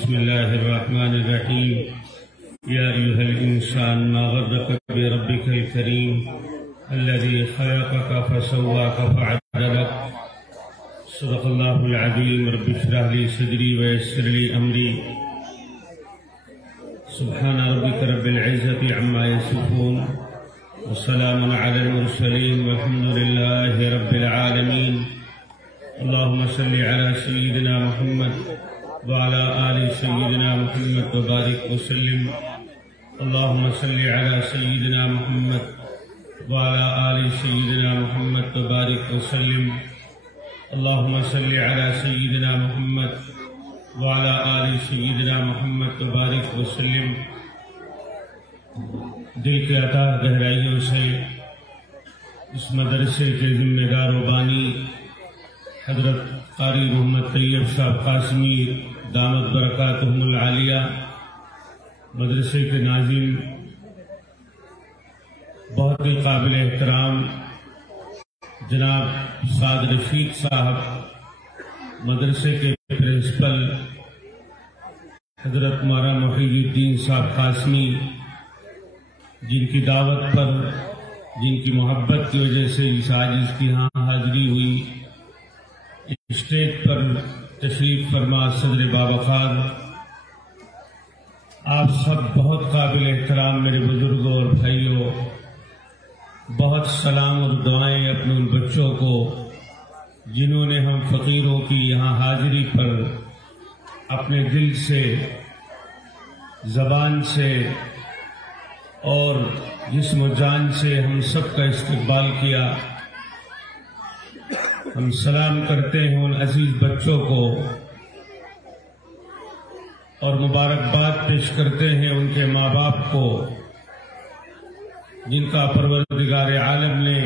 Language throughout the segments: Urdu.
بسم الله الرحمن الرحيم يا أيها الإنسان ما غرك بربك الكريم الذي خلقك فسواك فعدلك صدق الله العظيم رب اشرح لي صدري ويسر لي أمري سبحان ربك رب العزة عما يصفون وسلام على المرسلين والحمد لله رب العالمين اللهم صل على سيدنا محمد وعلى آل سيدنا محمد وبارك وسلم اللهم صل على سيدنا محمد وعلى آل سيدنا محمد وبارك وسلم اللهم صل على سيدنا محمد وعلى آل سيدنا محمد وبارك وسلم. دل کے عطا گہرائیوں سے اس مدرسے کے ذمہ دار و بانی حضرت قاری محمد طیب صاحب قاسمی دامت برکاتہم العالیہ، مدرسے کے ناظم، بہت ہی قابل احترام جناب سعد رشید صاحب، مدرسے کے پرنسپل حضرت مولانا محی الدین صاحب قاسمی، جن کی دعوت پر، جن کی محبت کی وجہ سے آج اس کی یہاں حاضری ہوئی، اسٹیج پر تشریف فرما صدر باوقار، آپ سب بہت قابل احترام میرے بزرگوں اور بھائیوں، بہت سلام اور دعائیں اپنے ان بچوں کو جنہوں نے ہم فقیروں کی یہاں حاضری پر اپنے دل سے، زبان سے اور جسم و جان سے ہم سب کا استقبال کیا. ہم سلام کرتے ہیں ان عزیز بچوں کو اور مبارکباد پیش کرتے ہیں ان کے ماں باپ کو جن کا پروردگار عالم نے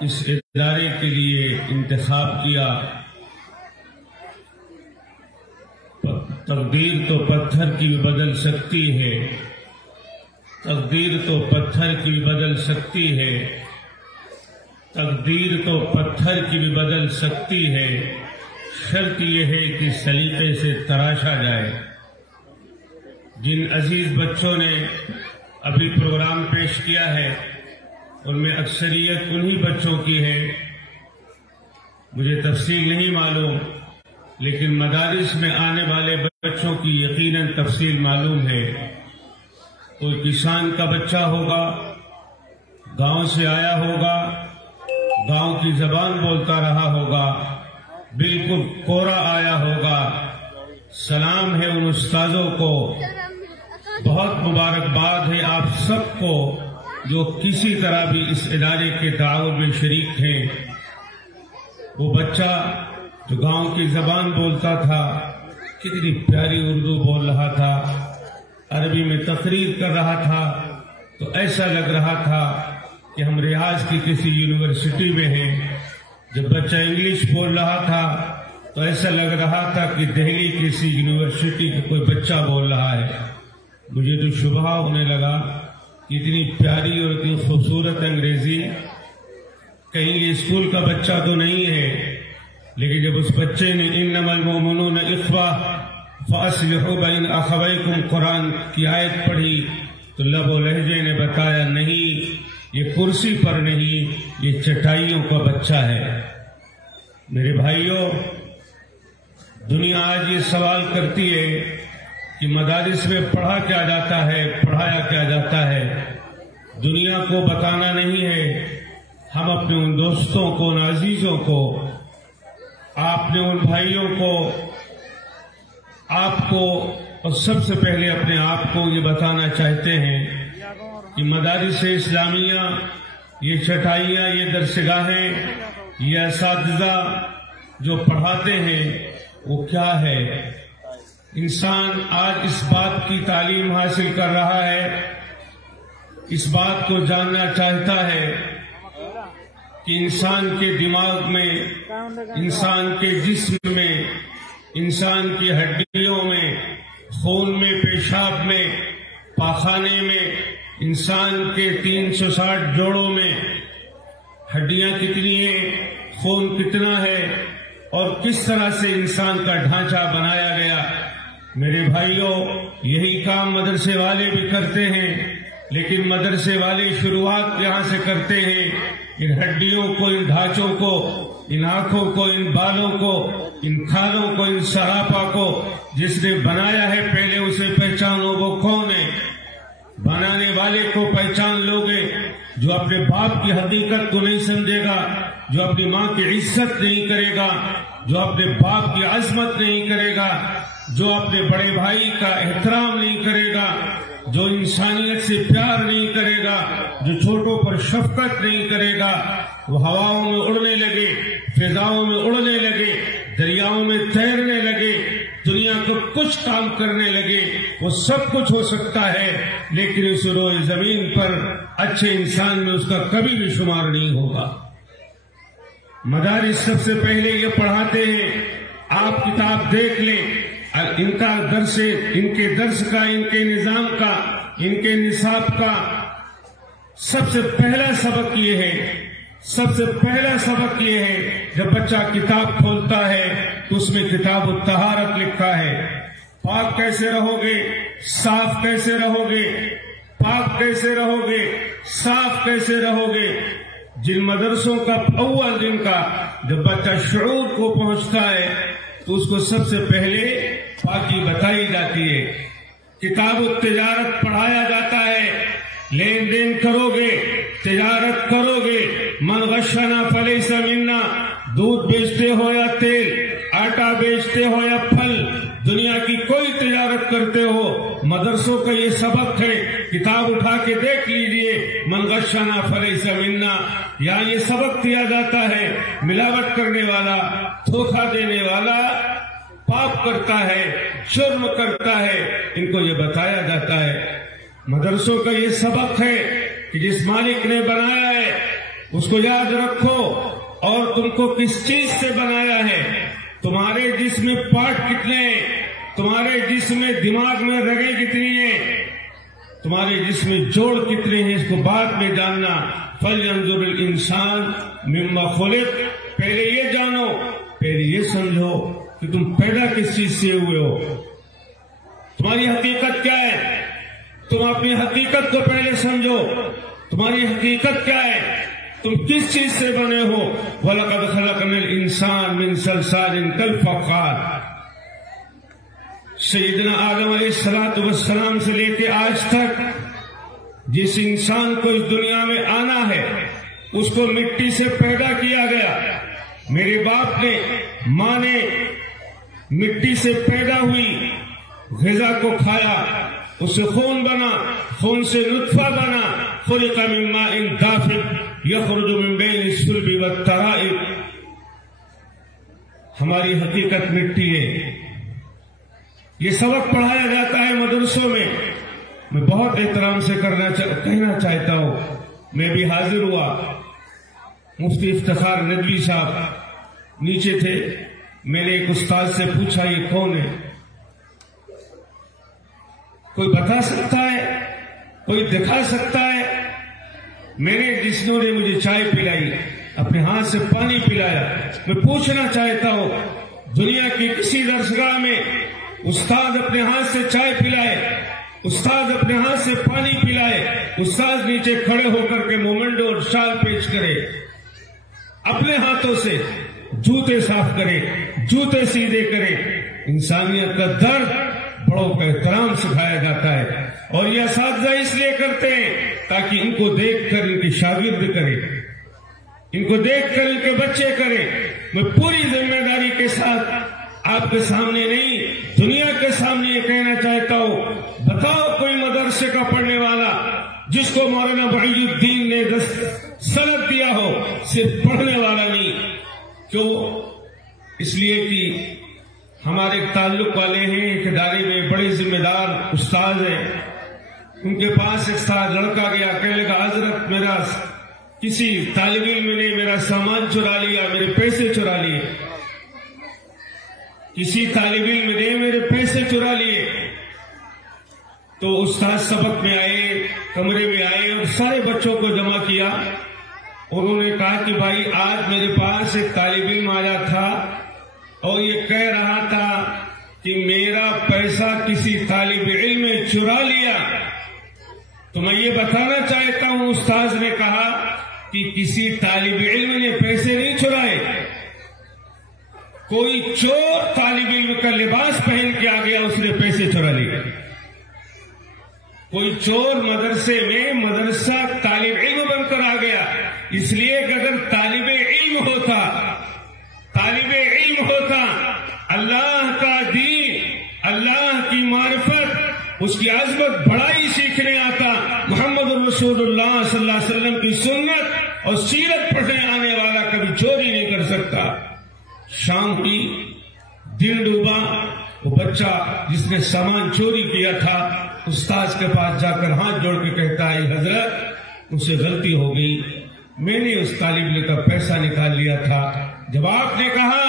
اس ادارے کے لیے انتخاب کیا. تقدیر تو پتھر کی بھی بدل سکتی ہے، تقدیر تو پتھر کی بھی بدل سکتی ہے، تقدیر تو پتھر کی بھی بدل سکتی ہے، شرط یہ ہے کہ سلیقے سے تراشا جائے. جن عزیز بچوں نے ابھی پروگرام پیش کیا ہے ان میں اکثریت انہی بچوں کی ہے، مجھے تفصیل نہیں معلوم، لیکن مدارس میں آنے والے بچوں کی یقیناً تفصیل معلوم ہے. کوئی کسان کا بچہ ہوگا، گاؤں سے آیا ہوگا، گاؤں کی زبان بولتا رہا ہوگا، بالکل کورا آیا ہوگا. سلام ہے ان استاذوں کو، بہت مبارکباد ہے آپ سب کو جو کسی طرح بھی اس ادارے کے تعاون میں شریک ہیں. وہ بچہ جو گاؤں کی زبان بولتا تھا، کتنی پیاری اردو بول رہا تھا، عربی میں تقریر کر رہا تھا، تو ایسا لگ رہا تھا کہ ہم ریاض کی کسی یونیورسٹی میں ہیں. جب بچہ انگلش بول رہا تھا تو ایسا لگ رہا تھا کہ دہلی کسی یونیورسٹی کا کوئی بچہ بول رہا ہے. مجھے تو شبہ ہونے لگا کہ اتنی پیاری اور اتنی خوبصورت انگریزی کہیں یہ اسکول کا بچہ تو نہیں ہے. لیکن جب اس بچے نے انما المؤمنون اخوہ فاصلحوا بین اخویکم قرآن کی آیت پڑھی تو لب و لہجے نے بتایا نہیں، یہ کرسی پر نہیں، یہ چٹائیوں کا بچہ ہے. میرے بھائیوں، دنیا آج یہ سوال کرتی ہے کہ مدارس میں پڑھا کیا جاتا ہے، پڑھایا کیا جاتا ہے. دنیا کو بتانا نہیں ہے. ہم اپنے ان دوستوں کو، ان عزیزوں کو، آپ نے ان بھائیوں کو، آپ کو اور سب سے پہلے اپنے آپ کو یہ بتانا چاہتے ہیں کہ مدارس اسلامیہ، یہ چٹائیاں، یہ درسگاہیں، یہ اساتذہ جو پڑھاتے ہیں وہ کیا ہے. انسان آج اس بات کی تعلیم حاصل کر رہا ہے، اس بات کو جاننا چاہتا ہے کہ انسان کے دماغ میں، انسان کے جسم میں، انسان کی ہڈیوں میں، خون میں، پیشاب میں، پاخانے میں، انسان کے 360 جوڑوں میں ہڈیاں کتنی ہیں، خون کتنا ہے اور کس طرح سے انسان کا ڈھانچہ بنایا گیا. میرے بھائیوں، یہی کام مدرسے والے بھی کرتے ہیں، لیکن مدرسے والے شروعات یہاں سے کرتے ہیں۔ ان ہڈیوں کو، ان ڈھانچوں کو، ان آنکھوں کو، ان بالوں کو، ان کھالوں کو، ان سراپا کو جس نے بنایا ہے پہلے اسے پہچانو وہ کون ہے۔ بنانے والے کو پہچان لوگے، جو اپنے باپ کی حقیقت کو نہیں سمجھے گا، جو اپنی ماں کی عزت نہیں کرے گا، جو اپنے باپ کی عظمت نہیں کرے گا، جو اپنے بڑے بھائی کا احترام نہیں کرے گا، جو انسانیت سے پیار نہیں کرے گا، جو چھوٹوں پر شفقت نہیں کرے گا، وہ ہواؤں میں اڑنے لگے، فضاؤں میں اڑنے لگے، دریاؤں میں تیرنے لگے، دنیا کو کچھ کام کرنے لگے، وہ سب کچھ ہو سکتا ہے، لیکن اس روئے زمین پر اچھے انسان میں اس کا کبھی بھی شمار نہیں ہوگا۔ مدارس سب سے پہلے یہ پڑھاتے ہیں، آپ کتاب دیکھ لیں، ان کا درس، ان کے درس کا، ان کے نظام کا، ان کے نصاب کا سب سے پہلا سبق یہ ہے، سب سے پہلا سبق یہ ہے، جب بچہ کتاب کھولتا ہے تو اس میں کتاب الطہارت لکھا ہے۔ پاک کیسے رہو گے، صاف کیسے رہو گے، پاک کیسے رہو گے، صاف کیسے رہو گے۔ جن مدرسوں کا اول دن کا جب بچہ شعور کو پہنچتا ہے تو اس کو سب سے پہلے پاکی بتائی جاتی ہے، کتاب التجارت پڑھایا جاتا ہے، لین دین کرو گے، تجارت کرو گے، من غشنا فلیس منا، دودھ بیچتے ہو یا تیل، آٹا بیچتے ہو یا پھل، دنیا کی کوئی تجارت کرتے ہو، مدرسوں کا یہ سبق ہے۔ کتاب اٹھا کے دیکھ لیجئے، من غشنا فلیس منا، یہاں یہ سبق دیا جاتا ہے، ملاوٹ کرنے والا، دھوکہ دینے والا پاپ کرتا ہے، جرم کرتا ہے، ان کو یہ بتایا جاتا ہے۔ مدرسوں کا یہ سبق ہے کہ جس مالک نے بنایا ہے اس کو یاد رکھو، اور تم کو کس چیز سے بنایا ہے، تمہارے جسم میں پارٹ کتنے ہیں، تمہارے جسم میں دماغ میں رگیں کتنی ہیں، تمہارے جسم میں جوڑ کتنے ہیں، اس کو بعد میں جاننا۔ فَلْيَنْظُرِ الْإِنسَانُ مِمَّا خُلِقَ، پہلے یہ جانو، پہلے یہ سمجھو کہ تم پیدا کس چیز سے ہوئے ہو، تمہاری حقیقت کیا ہے، تم اپنی حقیقت کو پہلے سمجھو، تمہاری حقیقت کیا ہے، تم کس چیز سے بنے ہو۔ وَلَقَدْ خَلَقْنَا الْإِنسَانَ مِنْ صَلْصَالٍ كَالْفَخَّارِ، سیدنا آدم علیہ السلام سے لے کے آج تک جس انسان کو اس دنیا میں آنا ہے اس کو مٹی سے پیدا کیا گیا۔ میرے باپ نے، ماں نے مٹی سے پیدا ہوئی غذا کو کھایا، اس سے خون بنا، خون سے نطفہ بنا، خلق من ماء دافق یخرج من بین الصلب والترائب۔ ہماری حقیقت مٹی ہے، یہ سبق پڑھایا جاتا ہے مدرسوں میں۔ میں بہت احترام سے کہنا چاہتا ہوں، میں بھی حاضر ہوا، مفتی افتخار ندوی صاحب نیچے تھے، میں نے ایک استاد سے پوچھا یہ کون ہے، کوئی بتا سکتا ہے، کوئی دکھا سکتا ہے؟ میں نے، جسنوں نے مجھے چائے پلائی، اپنے ہاتھ سے پانی پلایا، میں پوچھنا چاہتا ہوں دنیا کی کسی درسگاہ میں استاد اپنے ہاتھ سے چائے پلائے، استاد اپنے ہاتھ سے پانی پلائے، استاد نیچے کھڑے ہو کر کے مومنڈو اور شال پیش کرے، اپنے ہاتھوں سے جوتے صاف کرے، جوتے سیدھے کرے، انسانیت کا درد، بڑوں کا احترام سکھایا جاتا ہے۔ اور یہ اساتذہ اس لیے کرتے ہیں تاکہ ان کو دیکھ کر ان کے شاگرد کرے، ان کو دیکھ کر ان کے بچے کرے۔ میں پوری ذمہ داری کے ساتھ آپ کے سامنے نہیں، دنیا کے سامنے یہ کہنا چاہتا ہوں، بتاؤ کوئی مدرسے کا پڑھنے والا جس کو مولانا بحی الدین نے سند دیا ہو، صرف پڑھنے والا نہیں۔ کیوں؟ اس لیے کہ ہمارے تعلق والے ہیں ایک ادارے میں، بڑے ذمہ دار استاد ہیں، ان کے پاس ایک ساتھ لڑکا گیا، کہنے لگا حضرت میرا کسی طالب علم نے میرا سامان چرا لیا، میرے پیسے چرا لیے، کسی طالب علم نے میرے پیسے چرا لیے۔ تو استاد سبق میں آئے، کمرے میں آئے اور سارے بچوں کو جمع کیا، انہوں نے کہا کہ بھائی آج میرے پاس ایک طالب علم آیا تھا اور یہ کہہ رہا تھا کہ میرا پیسہ کسی طالب علم نے چرا لیا، تو میں یہ بتانا چاہتا ہوں استاذ نے کہا کہ کسی طالب علم نے پیسے نہیں چرائے، کوئی چور طالب علم کا لباس پہن کے آ گیا، اس نے پیسے چرا لیے۔ کوئی چور مدرسے میں مدرسہ طالب علم بن کر آ گیا، اس لیے کہ اگر طالب علم ہوتا اللہ کا دین، اللہ کی معرفت، اس کی عظمت بڑائی سیکھنے آتا، محمد رسول اللہ صلی اللہ علیہ وسلم کی سنت اور سیرت پڑھنے آنے والا کبھی چوری نہیں کر سکتا۔ شام کی دن ڈوبا، وہ بچہ جس نے سامان چوری کیا تھا استاذ کے پاس جا کر ہاتھ جوڑ کے کہتا ہے حضرت مجھ سے غلطی ہو گئی، میں نے اس طالب علم کا پیسہ نکال لیا تھا۔ جب آپ نے کہا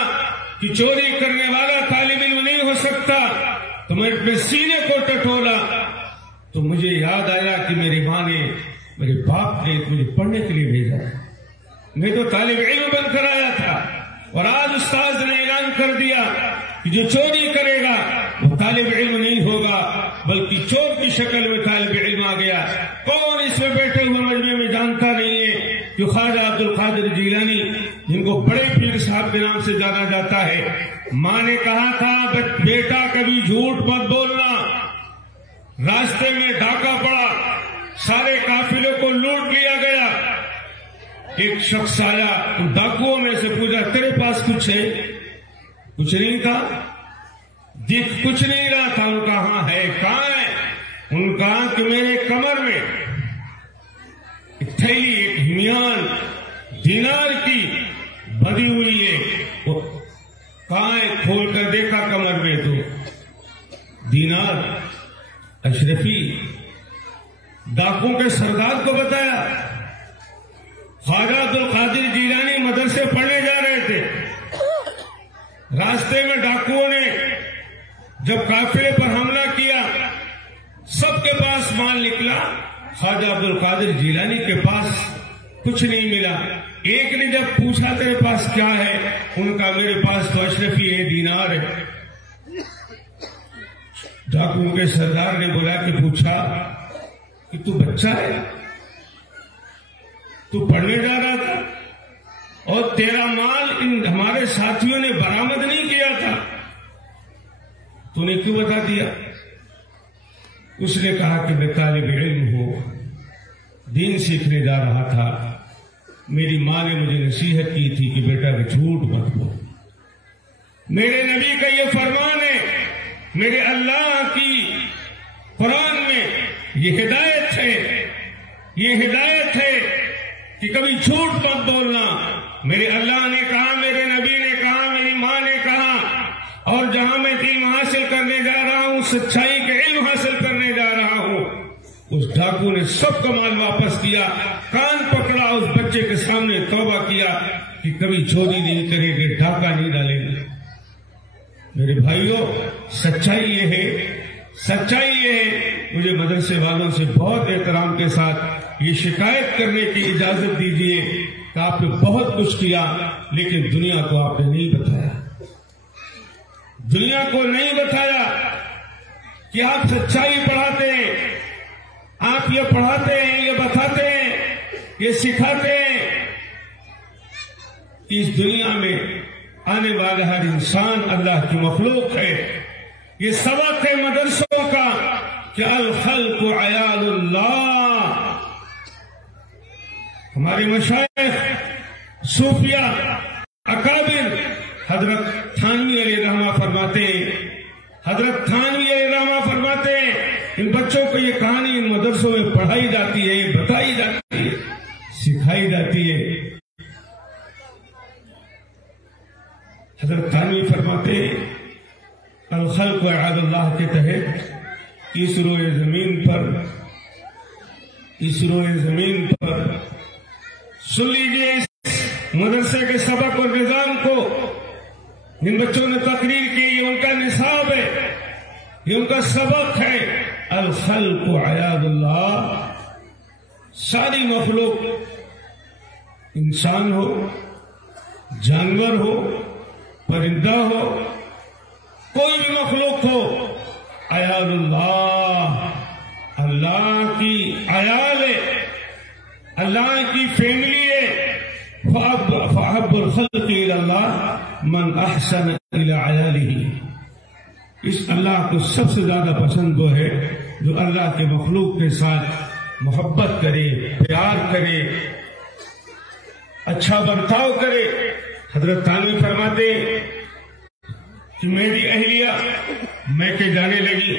کہ چوری کرنے والا طالب علم نہیں ہو سکتا تو میں اپنے سینے کو ٹٹولا، تو مجھے یاد آیا کہ میری ماں نے، میرے باپ نے مجھے پڑھنے کے لیے بھیجا، میں تو طالب علم بن کر آیا تھا، اور آج استاذ نے اعلان کر دیا کہ جو چوری کرے گا وہ طالب علم نہیں ہوگا بلکہ چور کی شکل میں طالب علم آ گیا۔ کون اس میں بیٹھے ہوئے مجمع میں جانتا نہیں ہے کہ خواجہ عبد القادر جیلانی، جن کو بڑے پیر صاحب کے نام سے جانا جاتا ہے، ماں نے کہا تھا بیٹا کبھی جھوٹ مت بولنا، راستے میں ڈاکہ پڑا، سارے قافلے کو لوٹ لیا گیا، ایک شخص آیا ان ڈاکوؤں میں سے پوچھا تیرے پاس کچھ ہے؟ کچھ نہیں تھا، دکھ کچھ نہیں رہا تھا۔ ان کا ہاں ہے، کہاں ہے؟ ان کا کہ میرے کمر میں ایک تھیلی، ایک ہمیان دینار کی بدی ہوئی ہے، وہ کہاں ہے؟ کھول کر دیکھا کمر میں تو دینار۔ اشرفی ڈاکوں کے سردار کو بتایا، خواجہ عبد القادر جیلانی مدرسے پڑھنے جا رہے تھے، راستے میں ڈاکوؤں نے جب قافلے پر حملہ کیا، سب کے پاس مال نکلا، خواجہ عبد القادر جیلانی کے پاس کچھ نہیں ملا۔ ایک نے جب پوچھا تیرے پاس کیا ہے؟ ان کا میرے پاس تو اشرفی ہے، دینار ہے۔ ڈاکوؤں کے سردار نے بلا کے پوچھا کہ تو بچہ ہے، تو پڑھنے جا رہا تھا اور تیرا مال ان ہمارے ساتھیوں نے برآمد نہیں کیا تھا، تو نے کیوں بتا دیا؟ اس نے کہا کہ میں طالب علم ہوں، دین سیکھنے جا رہا تھا، میری ماں نے مجھے نصیحت کی تھی کہ بیٹا جھوٹ مت بول۔ میرے نبی کا یہ فرمان ہے، میرے اللہ کی قرآن میں یہ ہدایت ہے کہ کبھی جھوٹ مت بولنا۔ میرے اللہ نے کہا، میرے نبی نے کہا، میری ماں نے کہا، اور جہاں میں دین حاصل کرنے جا رہا ہوں، سچائی کے علم حاصل کرنے جا رہا ہوں۔ اس ڈاکو نے سب کا مال واپس کیا، کان پکڑا، اس بچے کے سامنے توبہ کیا کہ کبھی چوری نہیں کرے گے، ڈاکہ نہیں ڈالیں گے۔ میرے بھائیوں، سچائی یہ ہے، مجھے مدرسے والوں سے بہت احترام کے ساتھ یہ شکایت کرنے کی اجازت دیجیے کہ آپ نے بہت کچھ کیا لیکن دنیا کو آپ نے نہیں بتایا، دنیا کو نہیں بتایا کہ آپ سچائی پڑھاتے ہیں، آپ یہ پڑھاتے ہیں، یہ بتاتے ہیں، یہ سکھاتے ہیں کہ اس دنیا میں آنے والا ہر انسان اللہ کی مخلوق ہے۔ یہ سبق ہے مدرسوں کا کہ الخلق عیال اللہ۔ ہمارے مشائخ صوفیہ اکابر حضرت تھانوی علیہ رحمہ فرماتے ہیں، ان بچوں کو یہ کہانی ان مدرسوں میں پڑھائی جاتی ہے، بتائی جاتی ہے، سکھائی جاتی ہے۔ حضرت تھانوی فرماتے ہیں الخلق عیال اللہ کے تحت اس روئے زمین پر سن لیجیے اس مدرسے کے سبق اور نظام کو۔ جن بچوں نے تقریر کی، یہ ان کا نصاب ہے، یہ ان کا سبق ہے۔ الخلق عیال اللہ، ساری مخلوق، انسان ہو، جانور ہو، پرندہ ہو، کوئی بھی مخلوق ہو، عیال اللہ، اللہ کی عیال ہے، اللہ کی فیملی ہے۔ فَأَحَبُّ الْخَلْقِ إِلَى اللَّهِ مَنْ أَحْسَنَ إِلَى عَيَالِهِ۔ اس اللہ کو سب سے زیادہ پسند وہ ہے جو اللہ کے مخلوق کے ساتھ محبت کرے، پیار کرے، اچھا برتاؤ کرے۔ حضرت تھانوی فرماتے کہ میری اہلیہ میں کے جانے لگی،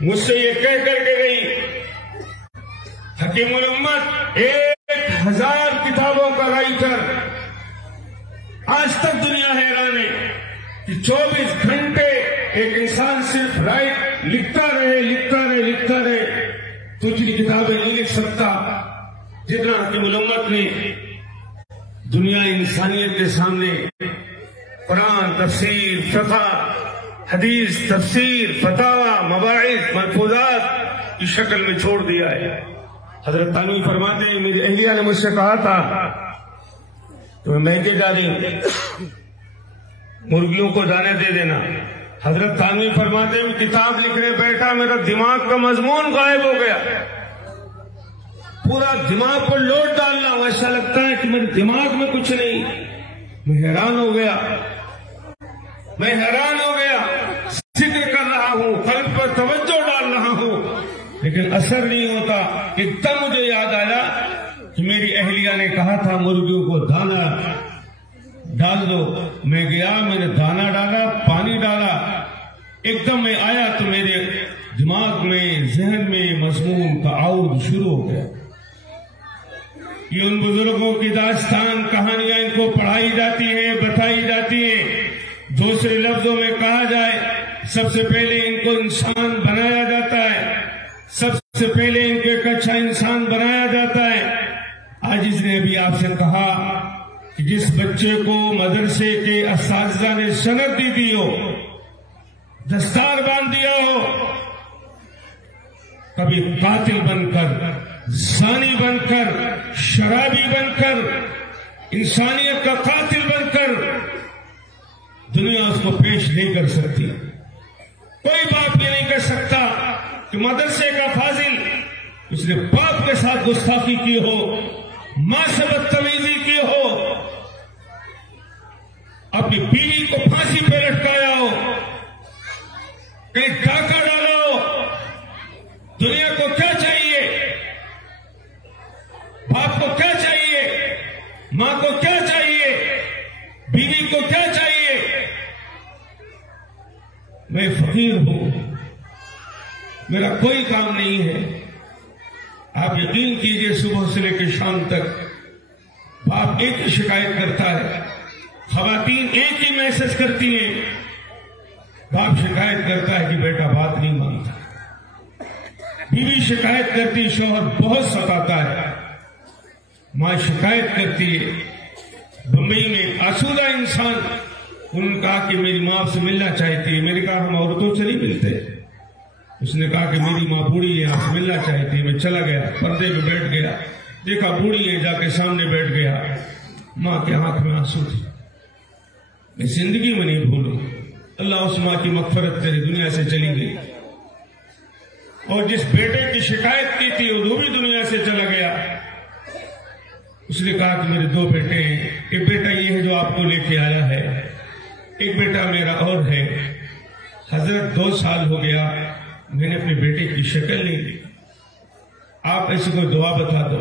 مجھ سے یہ کہہ کر کے گئی، حکیم الامت 1000 کتابوں کا رائٹر، آج تک دنیا حیران ہے کہ 24 گھنٹے ایک انسان صرف لکھتا رہے تو اتنی کتابیں نہیں لکھ سکتا جتنا حکیم الامت نے دنیا انسانیت کے سامنے قرآن، تفسیر، فقہ، حدیث، تفسیر، فتاوی، مباحث، ملفوظات کی شکل میں چھوڑ دیا ہے۔ حضرت تھانوی فرماتے ہیں میری اہلیہ نے مجھ سے کہا تھا کہ میں مہنگے ڈالی مرغیوں کو دانے دے دینا۔ حضرت تھانوی فرماتے ہیں کتاب لکھنے بیٹھا میرا دماغ کا مضمون غائب ہو گیا، پورا دماغ پر لوڈ ڈالنا، ایسا لگتا ہے کہ میرے دماغ میں کچھ نہیں۔ میں حیران ہو گیا، ذکر کر رہا ہوں، قلب پر توجہ ڈال رہا ہوں، لیکن اثر نہیں ہوتا۔ ایک دم مجھے یاد آیا کہ میری اہلیہ نے کہا تھا مرغیوں کو دانا ڈال دو۔ میں گیا، میں نے دانا ڈالا، پانی ڈالا، ایک دم میں آیا تو میرے دماغ میں، ذہن میں مضمون کا عود شروع ہو گیا۔ یہ ان بزرگوں کی داستان، کہانیاں ان کو پڑھائی جاتی ہیں، بتائی جاتی ہیں۔ دوسرے لفظوں میں کہا جائے سب سے پہلے ان کو انسان بنایا جاتا ہے، سب سے پہلے ان کو ایک اچھا انسان بنایا جاتا ہے۔ آج اس نے ابھی آپ سے کہا کہ جس بچے کو مدرسے کے اساتذہ نے سند دی ہو، دستار باندھ دیا ہو، کبھی قاتل بن کر، زانی بن کر، شرابی بن کر، انسانیت کا قاتل بن کر دنیا اس کو پیش نہیں کر سکتی۔ کوئی باپ یہ نہیں کہہ سکتا کہ مدرسے کا فاضل اس نے باپ کے ساتھ گستاخی کی ہو، ماں سے بدتمیزی کی ہو، اپنی بیوی کو پھانسی پہ لٹکایا ہو، کہیں ڈاکہ ڈالا ہو۔ دنیا کو کیا چاہیے؟ باپ کو کیا چاہیے؟ ماں کو کیا چاہیے؟ بیوی کو کیا چاہیے؟ میں فقیر ہوں، میرا کوئی کام نہیں ہے۔ آپ یقین کیجئے صبح سے لے کے شام تک باپ ایک ہی شکایت کرتا ہے، خواتین ایک ہی میسج کرتی ہیں، باپ شکایت کرتا ہے کہ بیٹا بات نہیں مانتا، بیوی شکایت کرتی شوہر بہت ستاتا ہے، ماں شکایت کرتی ہے۔ بمبئی میں آسودہ انسان، انہوں نے کہا کہ میری ماں سے ملنا چاہتی ہے۔ میں نے کہا ہم عورتوں سے نہیں ملتے۔ اس نے کہا کہ میری ماں بوڑھی ہے، آپ سے ملنا چاہتی ہے۔ میں چلا گیا، پردے پہ بیٹھ گیا، دیکھا بوڑھی ہے، جا کے سامنے بیٹھ گیا، ماں کے آنکھ میں آنسو تھے۔ میں زندگی میں نہیں بھولوں، اللہ اس ماں کی مغفرت کرے، دنیا سے چلی گئی۔ اور جس بیٹے کی شکایت کی تھی وہ بھی دنیا سے چلا گیا۔ اس نے کہا کہ میرے 2 بیٹے ہیں، ایک بیٹا یہ ہے جو آپ کو لے کے آیا ہے، ایک بیٹا میرا اور ہے۔ حضرت 2 سال ہو گیا میں نے اپنے بیٹے کی شکل نہیں لی، آپ ایسی کوئی دعا بتا دو،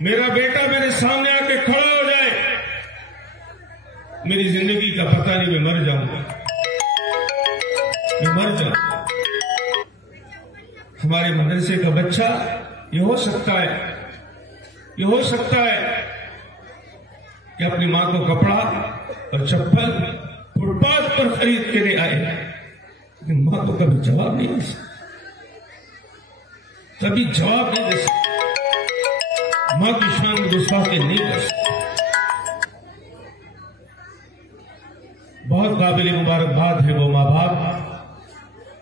میرا بیٹا میرے سامنے آ کے کھڑا ہو جائے، میری زندگی کا پتہ نہیں، میں مر جاؤں گا، میں مر جاؤں گا۔ ہمارے مدرسے کا بچہ یہ ہو سکتا ہے کہ اپنی ماں کو کپڑا اور چپل فٹ پاتھ پر خرید کے لے آئے، لیکن ماں کو کبھی جواب نہیں دے سکتا، کبھی جواب نہیں دے سکتا، ماں کی شان میں گستاخی نہیں کر سکتا۔ بہت قابل مبارکباد ہے وہ ماں باپ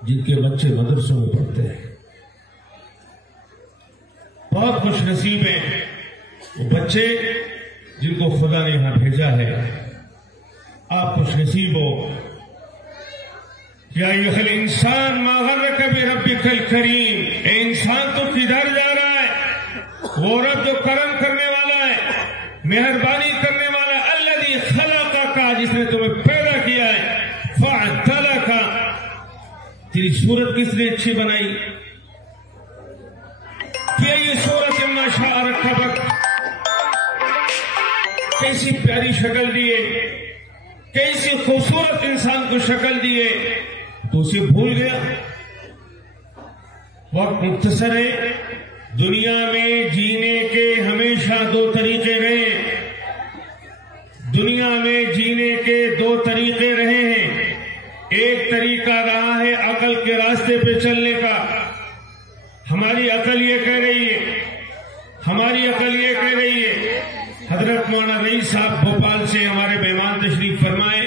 جن کے بچے مدرسوں میں پڑھتے ہیں، بہت خوش نصیب ہیں وہ بچے جن کو خدا نے یہاں بھیجا ہے۔ آپ خوش نصیب ہو یا ایھا الانسان ما غرک بربک الکریم، اے انسان تو کدھر جا رہا ہے؟ وہ رب جو کرم کرنے والا ہے، مہربانی کرنے والا ہے، الذی خلقک، جس نے تمہیں پیدا کیا ہے، فعدلک، تیری صورت کس نے اچھی بنائی، کیا یہ صورت ما شاء رکبک، کیسی پیاری شکل دیے، کیسی خوبصورت انسان کو شکل دیے، تو اسے بھول گیا۔ وقت مختصر ہے، دنیا میں جینے کے ہمیشہ دو طریقے رہے، دنیا میں جینے کے دو طریقے رہے ہیں۔ ایک طریقہ رہا ہے عقل کے راستے پہ چلنے کا، ہماری عقل یہ کہہ رہی ہے، ہماری عقل یہ کہہ رہی ہے۔ حضرت مولانا رئیس صاحب بھوپال سے ہمارے مہمان تشریف فرمائے،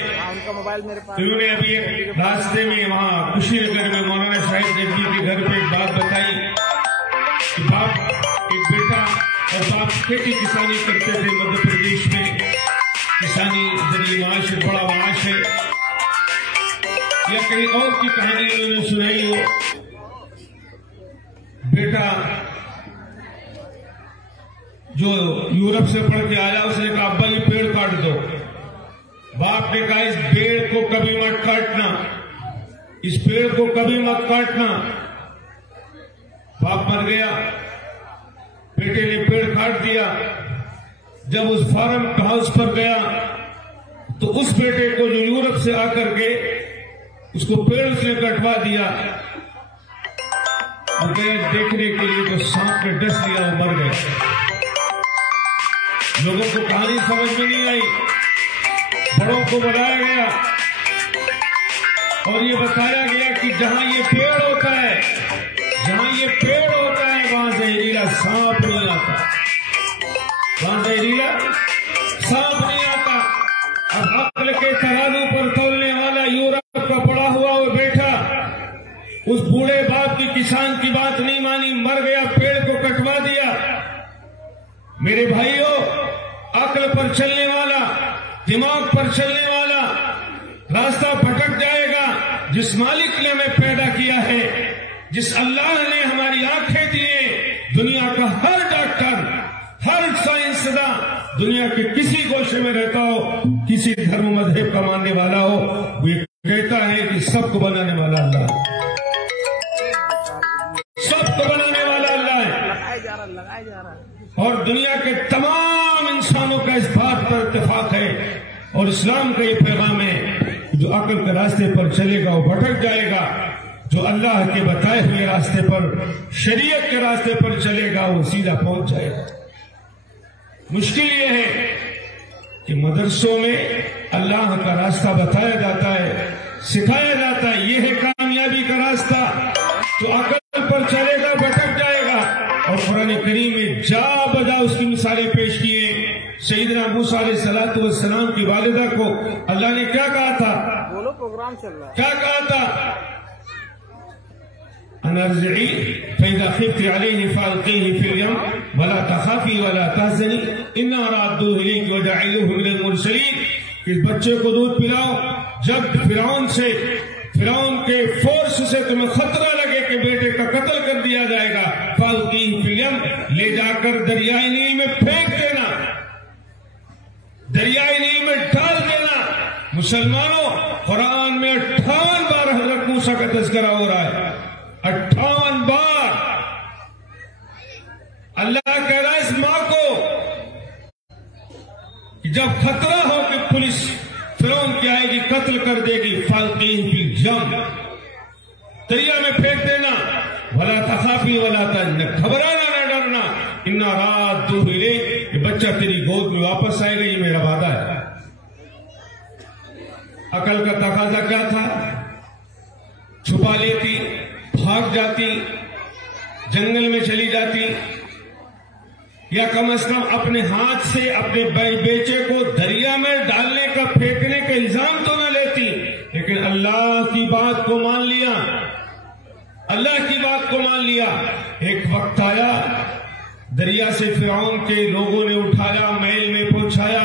انہوں نے ابھی ایک راستے میں وہاں کشی نگر میں مولانا شاہد نقوی کے گھر پہ ایک بات بتائی کہ باپ، ایک بیٹا اور باپ کھیتی کسانی کرتے تھے مدھیہ پردیش میں، کسانی ذریعے معاش بڑا معاش ہے، یا کہیں اور کی کہانی انہوں نے سنائی ہو۔ بیٹا جو یورپ سے پڑھ کے آیا، اس نے کہا ابا یہ پیڑ کاٹ دو۔ باپ نے کہا اس پیڑ کو کبھی مت کاٹنا، اس پیڑ کو کبھی مت کاٹنا۔ باپ مر گیا، بیٹے نے پیڑ کاٹ دیا۔ جب اس فارم ہاؤس پر گیا تو اس بیٹے کو جو یورپ سے آ کر کے اس کو پیڑ اس نے کٹوا دیا، اور گئے دیکھنے کے لیے تو سانپ نے ڈس لیا، وہ مر گئے۔ لوگوں کو کہانی سمجھ میں نہیں آئی، بڑوں کو بتایا گیا اور یہ بتایا گیا کہ جہاں یہ پیڑ ہوتا ہے، جہاں یہ پیڑ ہوتا ہے، وہاں زہریلا سانپ نہیں آتا، وہاں زہریلا سانپ نہیں آتا۔ اب عقل کے ترازو پر تولنے والا یورپ کا پڑا ہوا وہ بیٹا اس بوڑھے باپ کی کسان کی بات نہیں مانی، مر گیا، پیڑ کو کٹوا دیا۔ میرے بھائیوں، عقل پر چلنے والا، دماغ پر چلنے والا راستہ بھٹک جائے گا۔ جس مالک نے ہمیں پیدا کیا ہے، جس اللہ نے ہماری آنکھیں دیے، دنیا کا ہر ڈاکٹر، ہر سائنسداں دنیا کے کسی گوشے میں رہتا ہو، کسی دھرم مذہب کا ماننے والا ہو، وہ یہ کہتا ہے کہ سب کو بنانے والا اللہ ہے، سب کو بنانے والا اللہ ہے۔ اور دنیا کے تمام انسانوں کا اس بات پر اتفاق ہے، اور اسلام کا یہ پیغام ہے، جو عقل کے راستے پر چلے گا وہ بھٹک جائے گا، جو اللہ کے بتائے ہوئے راستے پر، شریعت کے راستے پر چلے گا وہ سیدھا پہنچ جائے گا۔ مشکل یہ ہے کہ مدرسوں میں اللہ کا راستہ بتایا جاتا ہے، سکھایا جاتا ہے، یہ ہے کامیابی کا راستہ، جو عقل پر چلے گا بھٹک جائے گا۔ اور قرآن کریم میں جا بجا اس کی مثالیں پیش کیے۔ سیدنا موسیٰ علیہ السلام کی والدہ کو اللہ نے کیا کہا تھا؟ بولو، پروگرام چل رہا ہے، کیا کہا تھا؟ انرجعی فإذا خفت علیہ فألقیہ فی الیم ولا تخافی ولا تحزنی انا رادوہ الیک وجاعلوہ من المرسلین۔ اس بچے کو دودھ پلاؤ، جب فرعون کے فورس سے تمہیں خطرہ لگے کہ بیٹے کا قتل کر دیا جائے گا، فألقیہ فی الیم، لے جا کر دریائے نیل میں پھینک دینا، دریائے نیل میں ڈال دینا۔ مسلمانوں، قرآن میں 58 بار حضرت موسیٰ کا تذکرہ ہو رہا ہے، 58 بار۔ اللہ کہہ رہا ہے اس ماں کو کہ جب خطرہ ہو کہ پولیس فرعون کی آئے گی، قتل کر دے گی، فالقیہ فی الجم، دریا میں پھینک دینا، ولا تخافی ولا تحزنی، گھبرانا نہ ڈرنا، انا رادوہ الیک، یہ بچہ تیری گود میں واپس آئے گا، یہ میرا وعدہ ہے۔ عقل کا تقاضا کیا تھا؟ چھپا لیتی، بھاگ جاتی، جنگل میں چلی جاتی، یا کم از کم اپنے ہاتھ سے اپنے بیچے کو دریا میں ڈالنے کا، پھینکنے کا الزام تو نہ لیتی۔ لیکن اللہ کی بات کو مان لیا، اللہ کی بات کو مان لیا۔ ایک وقت آیا، دریا سے فرعون کے لوگوں نے اٹھایا، محل میں پہنچایا،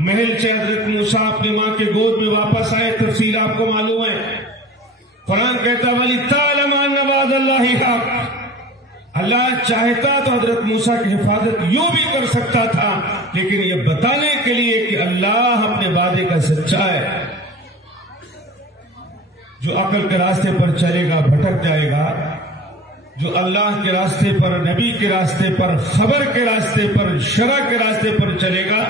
محل سے حضرت موسیٰ اپنی ماں کے گود میں واپس آئے، تفصیل آپ کو معلوم ہے۔ اللہ کہتا ولی تعلم ان وعد اللہ حق، اللہ چاہتا تو حضرت موسیٰ کی حفاظت یوں بھی کر سکتا تھا، لیکن یہ بتانے کے لیے کہ اللہ اپنے وعدے کا سچا ہے۔ جو عقل کے راستے پر چلے گا بھٹک جائے گا، جو اللہ کے راستے پر، نبی کے راستے پر، خبر کے راستے پر، شرع کے راستے پر چلے گا۔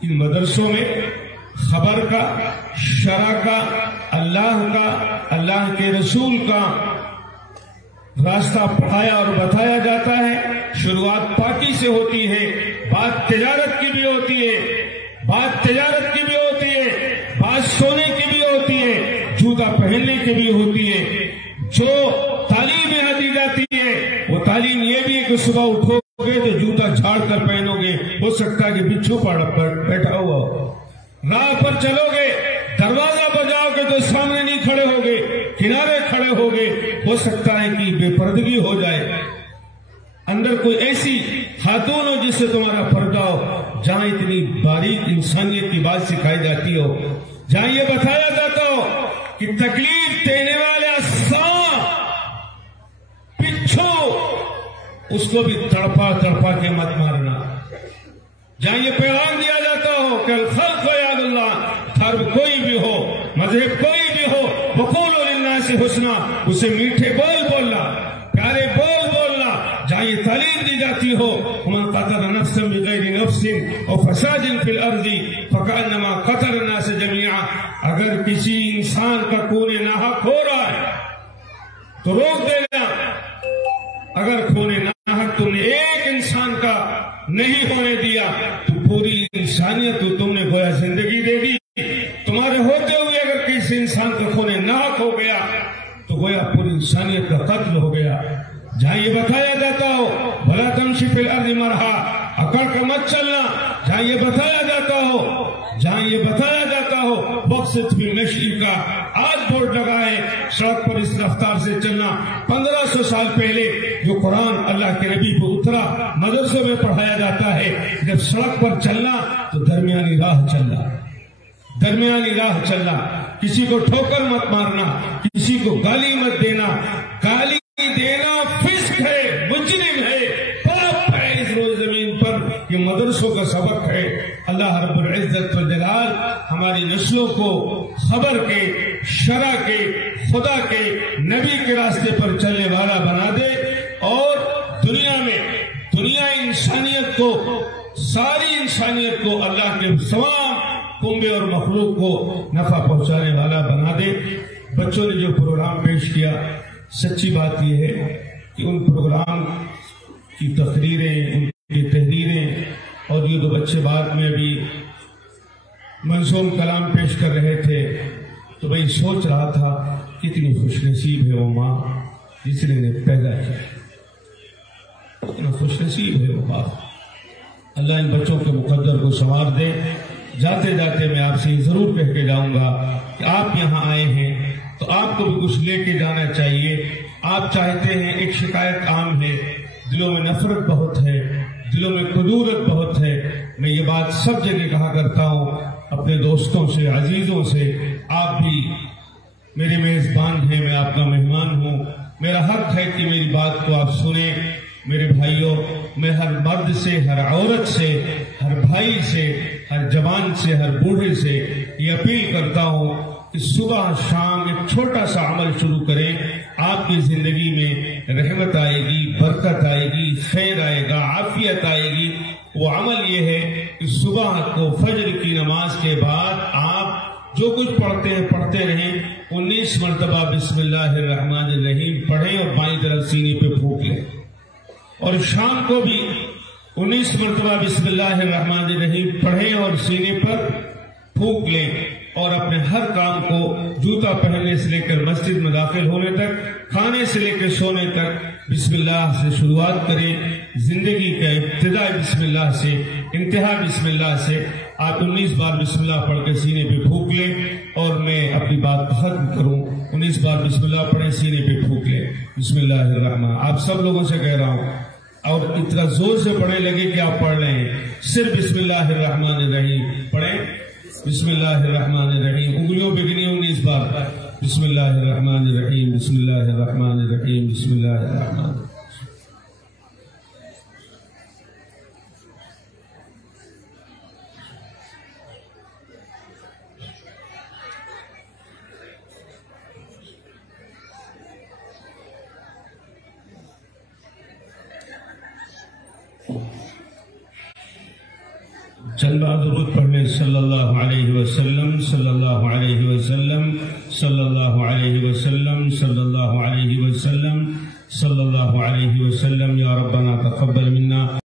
ان مدرسوں میں خبر کا، شرع کا، اللہ کا، اللہ کے رسول کا راستہ پڑھایا اور بتایا جاتا ہے۔ شروعات پاکی سے ہوتی ہے، بات تجارت کی بھی ہوتی ہے، بات تجارت کی بھی ہوتی ہے، بات سونے کی بھی ہوتی ہے، جوتا پہننے کی بھی ہوتی ہے۔ جو تعلیم یہاں دی جاتی ہے وہ تعلیم یہ بھی ہے کہ صبح اٹھو گے تو جوتا جھاڑ کر پہنو گے، ہو سکتا ہے کہ بچھو پر بیٹھا ہوا ہو۔ راہ پر چلو گے، دروازہ بجاؤ گے تو سامنے نہیں کھڑے ہوگے، کنارے کھڑے ہوگے، ہو سکتا ہے کہ بے پردگی ہو جائے، اندر کوئی ایسی خاتون ہو جس سے تمہارا پردہ ہو، جہاں اتنی باریک انسانیت کی بات سکھائی جاتی ہو، جہاں یہ بتایا جاتا ہو کہ تکلیف دینے والے پچھو اس کو بھی تڑپا تڑپا کے مت مارنا، جہاں یہ پیغام دیا جاتا ہو کہ الخلق یاد اللہ، دھرم کوئی بھی ہو، مذہب کوئی بھی ہو، وقولوا للناس حسنا، اسے میٹھے بول بولنا، پیارے بول بولنا، جہاں یہ تعلیم دی جاتی ہو ومن قتل نفسا بغیر نفس او فساد فی الارض فکأنما قتل الناس جميعا، اگر کسی انسان کا خون ناحق ہو رہا ہے تو روک دینا، اگر خون ناحق تم نے ایک انسان کا نہیں ہونے دیا تو پوری انسانیت کو تم نے گویا زندگی دے دی، تمہارے ہوتے ہوئے اگر کسی انسان کا خون ناحق ہو گیا تو گویا پوری انسانیت کا قتل ہو گیا۔ جہاں یہ بتایا جاتا ہو بھلا تمشی فی الارض مرحا، اکڑ کر مت چلنا، جہاں یہ بتایا جاتا ہو، جہاں یہ بتایا جاتا ہو وقت فی مشی کا، آج بورڈ لگا ہے سڑک پر اس رفتار سے چلنا۔ 1500 سال پہلے جو قرآن اللہ کے نبی کو اترا مدرسوں میں پڑھایا جاتا ہے، جب سڑک پر چلنا تو درمیانی راہ چلنا، درمیانی راہ چلنا، کسی کو ٹھوکر مت مارنا، کسی کو گالی مت دینا، گالی دینا فسق ہے، مجرم ہے، پاپ ہے اس روز زمین پر، یہ مدرسوں کا سبق ہے۔ اللہ رب العزت والجلال ہماری نسلوں کو خبر کے، شرع کے، خدا کے، نبی کے راستے پر چلنے والا بنا دے، اور دنیا میں، دنیا انسانیت کو، ساری انسانیت کو اللہ کے تمام کنبے اور مخلوق کو نفع پہنچانے والا بنا دے۔ بچوں نے جو پروگرام پیش کیا، سچی بات یہ ہے کہ ان پروگرام کی تقریریں، ان کی تحریریں، اور یہ دو بچے بعد میں بھی منظوم کلام پیش کر رہے تھے، تو میں سوچ رہا تھا کتنی خوش نصیب ہے وہ ماں جس نے انہیں پیدا کیا، کتنا خوش نصیب ہے وہ باپ۔ اللہ ان بچوں کے مقدر کو سنوار دے۔ جاتے جاتے میں آپ سے ضرور کہہ کے جاؤں گا کہ آپ یہاں آئے ہیں تو آپ کو بھی کچھ لے کے جانا چاہیے۔ آپ چاہتے ہیں، ایک شکایت عام ہے، دلوں میں نفرت بہت ہے، دلوں میں کدورت بہت ہے۔ میں یہ بات سب جگہ کہا کرتا ہوں اپنے دوستوں سے، عزیزوں سے، آپ بھی میرے میزبان ہیں، میں آپ کا مہمان ہوں، میرا حق ہے کہ میری بات کو آپ سنیں۔ میرے بھائیوں، میں ہر مرد سے، ہر عورت سے، ہر بھائی سے، ہر جوان سے، ہر بوڑھے سے یہ اپیل کرتا ہوں کہ صبح شام ایک چھوٹا سا عمل شروع کریں، آپ کی زندگی میں رحمت آئے گی، برکت آئے گی، خیر آئے گا، عافیت آئے گی۔ وہ عمل یہ ہے کہ صبح کو فجر کی نماز کے بعد آپ جو کچھ پڑھتے ہیں پڑھتے رہیں، 19 مرتبہ بسم اللہ الرحمن الرحیم پڑھیں اور بائیں طرف سینے پہ پھونک لیں، اور شام کو بھی 19 مرتبہ بسم اللہ الرحمن الرحیم پڑھیں اور سینے پر پھونک لیں، اور اپنے ہر کام کو جوتا پہننے سے لے کر مسجد میں داخل ہونے تک، کھانے سے لے کر سونے تک بسم اللہ سے شروعات کریں۔ زندگی کا ابتدا بسم اللہ سے، انتہا بسم اللہ سے۔ آپ 19 بار بسم اللہ پڑھ کے سینے پہ پھونک لیں، اور میں اپنی بات ختم کروں۔ 19 بار بسم اللہ پڑھیں، سینے پہ پھونک لیں، بسم اللہ الرحمن۔ آپ سب لوگوں سے کہہ رہا ہوں، اور اتنا زور سے پڑھنے لگے کہ آپ پڑھ رہے ہیں، صرف بسم اللہ الرحمن الرحیم پڑھیں، بسم اللہ الرحمن الرحیم، انگلیوں پہ گنی 19 بار، بسم اللہ الرحمن الرحیم بسم اللہ الرحمن الرحیم بسم اللہ الرحمن الرحیم. چند بار درود پڑھ لیں صلی اللہ علیہ وسلم صلی اللہ علیہ وسلم صلی اللہ علیہ وسلم صلی اللہ علیہ وسلم صلی اللہ علیہ وسلم. یا ربنا تقبل منا